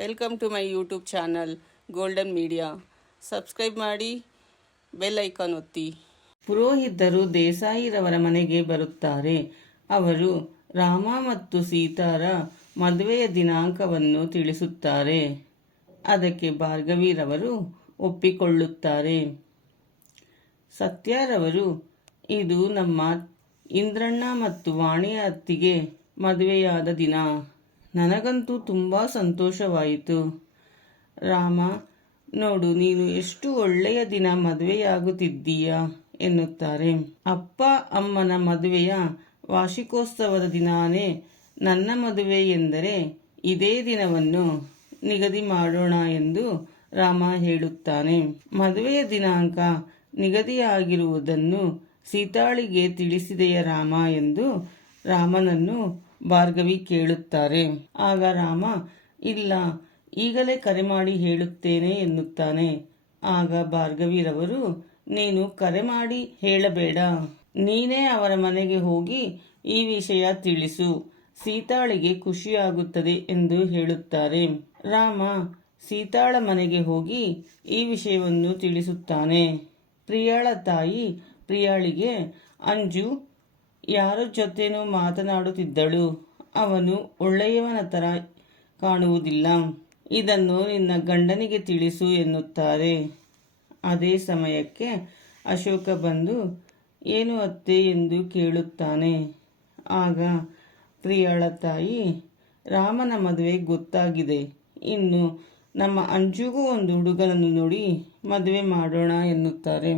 Welcome to my YouTube channel golden media subscribe ಮಾಡಿ bell icon ಒತ್ತಿ. ಪುರೋಹಿತರು ದೇಸಾಯಿರವರ ಮನೆಗೆ ಬರುತ್ತಾರೆ. ಅವರು ರಾಮ ಮತ್ತು ಸೀತಾರ ಮದುವೆಯ ದಿನಾಂಕವನ್ನು ತಿಳಿಸುತ್ತಾರೆ. ಅದಕ್ಕೆ ಭಾರ್ಗವಿರವರು ಒಪ್ಪಿಕೊಳ್ಳುತ್ತಾರೆ. ಸತ್ಯಾರವರು, ಇದು ನಮ್ಮ ಇಂದ್ರಣ್ಣ ಮತ್ತು ವಾಣಿಯ ಅತ್ತಿಗೆ ಮದುವೆಯಾದ ದಿನ. ನನಗಂತೂ ತುಂಬ ಸಂತೋಷವಾಯಿತು. ರಾಮ, ನೋಡು, ನೀನು ಎಷ್ಟು ಒಳ್ಳೆಯ ದಿನ ಮದುವೆಯಾಗುತ್ತಿದ್ದೀಯ? ಎನ್ನುತ್ತಾರೆ. ಅಪ್ಪ ಅಮ್ಮನ ಮದುವೆಯ ವಾರ್ಷಿಕೋತ್ಸವದ ದಿನಾನೇ ನನ್ನ ಮದುವೆ ಎಂದರೆ ಇದೇ ದಿನವನ್ನು ನಿಗದಿ ಮಾಡೋಣ ಎಂದು ರಾಮ ಹೇಳುತ್ತಾನೆ. ಮದುವೆಯ ದಿನಾಂಕ ನಿಗದಿಯಾಗಿರುವುದನ್ನು ಸೀತಾಳಿಗೆ ತಿಳಿಸಿದೆಯ ರಾಮ ಎಂದು ರಾಮನನ್ನು ಭಾರ್ಗವಿ ಕೇಳುತ್ತಾರೆ. ಆಗ ರಾಮ, ಇಲ್ಲ, ಈಗಲೇ ಕರೆ ಮಾಡಿ ಹೇಳುತ್ತೇನೆ ಎನ್ನುತ್ತಾನೆ. ಆಗ ಭಾರ್ಗವಿರವರು ನೀನು ಕರೆ ಮಾಡಿ ಹೇಳಬೇಡ. ನೀನೇ ಅವರ ಮನೆಗೆ ಹೋಗಿ ಈ ವಿಷಯ ತಿಳಿಸು. ಸೀತಾಳಿಗೆ ಖುಷಿಯಾಗುತ್ತದೆ ಎಂದು ಹೇಳುತ್ತಾರೆ. ರಾಮ, ಸೀತಾಳ ಮನೆಗೆ ಹೋಗಿ ಈ ವಿಷಯವನ್ನು ತಿಳಿಸುತ್ತಾನೆ. ಪ್ರಿಯಾಳ ತಾಯಿ ಪ್ರಿಯಾಳಿಗೆ, ಅಂಜು ಯಾರ ಜೊತೆನೂ ಮಾತನಾಡುತ್ತಿದ್ದಳು. ಅವನು ಒಳ್ಳೆಯವನ ಥರ ಕಾಣುವುದಿಲ್ಲ. ಇದನ್ನು ನಿನ್ನ ಗಂಡನಿಗೆ ತಿಳಿಸು ಎನ್ನುತ್ತಾರೆ. ಅದೇ ಸಮಯಕ್ಕೆ ಅಶೋಕ ಬಂದು, ಏನು ಅತ್ತೆ ಎಂದು ಕೇಳುತ್ತಾನೆ. ಆಗ ಪ್ರಿಯಾಳ ತಾಯಿ, ರಾಮನ ಮದುವೆ ಗೊತ್ತಾಗಿದೆ. ಇನ್ನು ನಮ್ಮ ಅಂಜುಗೂ ಒಂದು ಹುಡುಗನನ್ನು ನೋಡಿ ಮದುವೆ ಮಾಡೋಣ ಎನ್ನುತ್ತಾರೆ.